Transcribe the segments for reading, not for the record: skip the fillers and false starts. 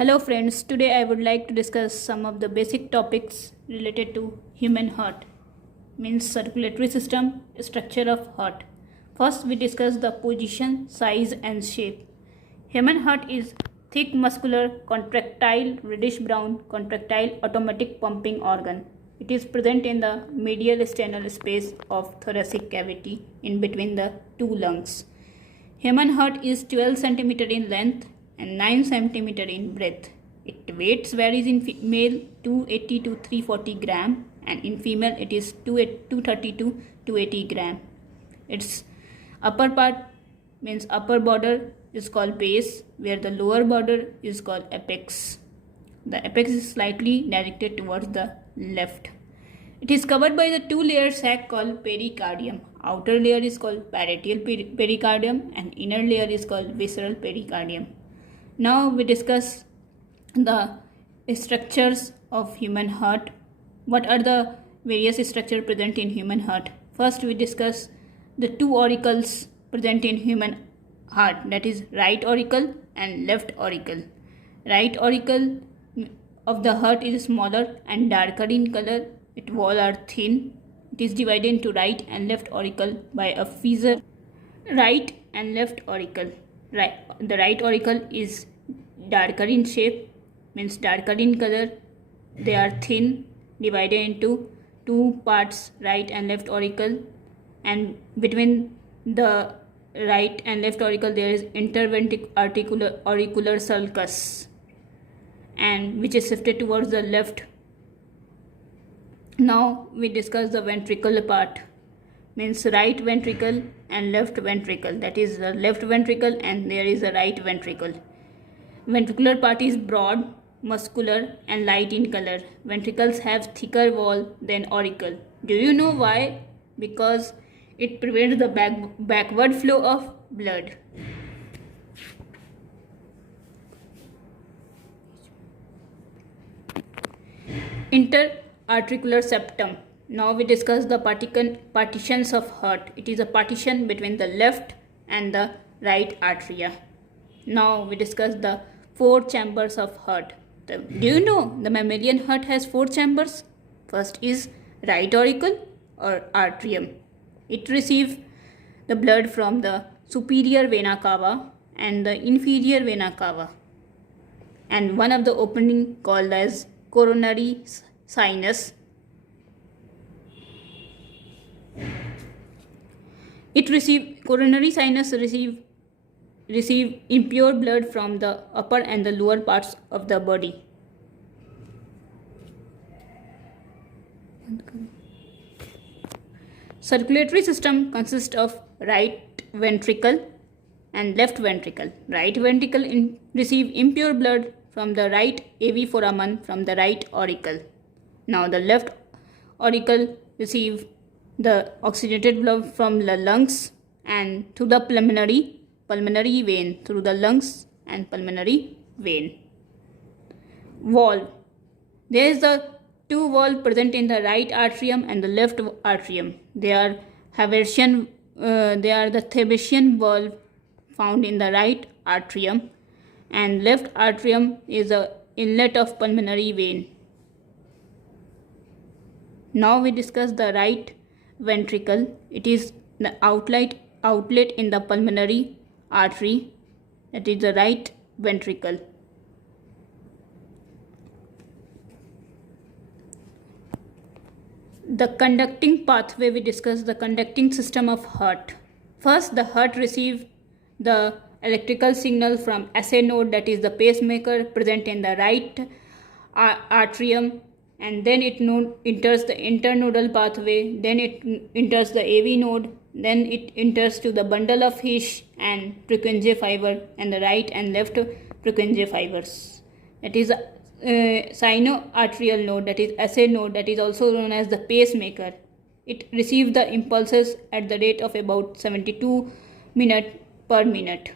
Hello friends, today I would like to discuss some of the basic topics related to human heart, means circulatory system, structure of heart. First we discuss the position, size and shape. Human heart is thick muscular, contractile, reddish brown, contractile automatic pumping organ. It is present in the medial sternal space of thoracic cavity in between the two lungs. Human heart is 12 cm in length and 9 cm in breadth. Its weight varies in male 280 to 340 gram and in female it is 230 to 280 gram. Its upper part means upper border is called base, where the lower border is called apex. The apex is slightly directed towards the left. It is covered by the two-layer sac called pericardium. Outer layer is called parietal pericardium and inner layer is called visceral pericardium. Now we discuss the structures of human heart. What are the various structures present in human heart? First we discuss the two auricles present in human heart, that is right auricle and left auricle. Right auricle of the heart is smaller and darker in color. Its walls are thin. It is divided into right and left auricle by a fissure. Right and left auricle. The right auricle is darker in shape, means darker in color. They are thin, divided into two parts, right and left auricle, and between the right and left auricle there is interventricular auricular sulcus, and which is shifted towards the left. Now we discuss the ventricular part, means right ventricle and left ventricle. That is the left ventricle and there is a right ventricle. Ventricular part is broad, muscular and light in color. Ventricles have thicker wall than auricle. Do you know why? Because it prevents the backward flow of blood. Interarticular septum. Now we discuss the partitions of heart. It is a partition between the left and the right atria. Now we discuss the four chambers of heart. Do you know the mammalian heart has four chambers? First is right auricle or atrium. It receives the blood from the superior vena cava and the inferior vena cava, and one of the opening called as coronary sinus. Coronary sinus receive impure blood from the upper and the lower parts of the body. Circulatory system consists of right ventricle and left ventricle. Right ventricle receive impure blood from the right AV foramen from the right auricle. Now the left auricle receive the oxygenated blood from the lungs and to the pulmonary vein through the lungs and pulmonary vein. Valve. There is the two valves present in the right atrium and the left atrium. They are the Thebesian valve found in the right atrium, and left atrium is the inlet of pulmonary vein. Now we discuss the right ventricle. It is the outlet in the pulmonary artery, that is the right ventricle. The conducting pathway, we discuss the conducting system of heart. First, the heart receives the electrical signal from SA node, that is the pacemaker present in the right atrium, and then it enters the internodal pathway, then it enters the AV node, then it enters to the bundle of Hirsch and Purkinje fiber and the right and left Purkinje fibers. That is sinoatrial node, that is SA node, that is also known as the pacemaker. It receives the impulses at the rate of about 72 minutes per minute,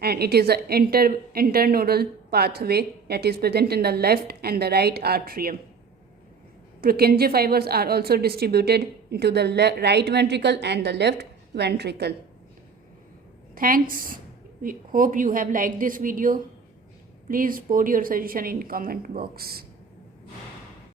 and it is an internodal pathway that is present in the left and the right atrium. Purkinje fibers are also distributed into the right ventricle and the left ventricle. Thanks. We hope you have liked this video. Please put your suggestion in comment box.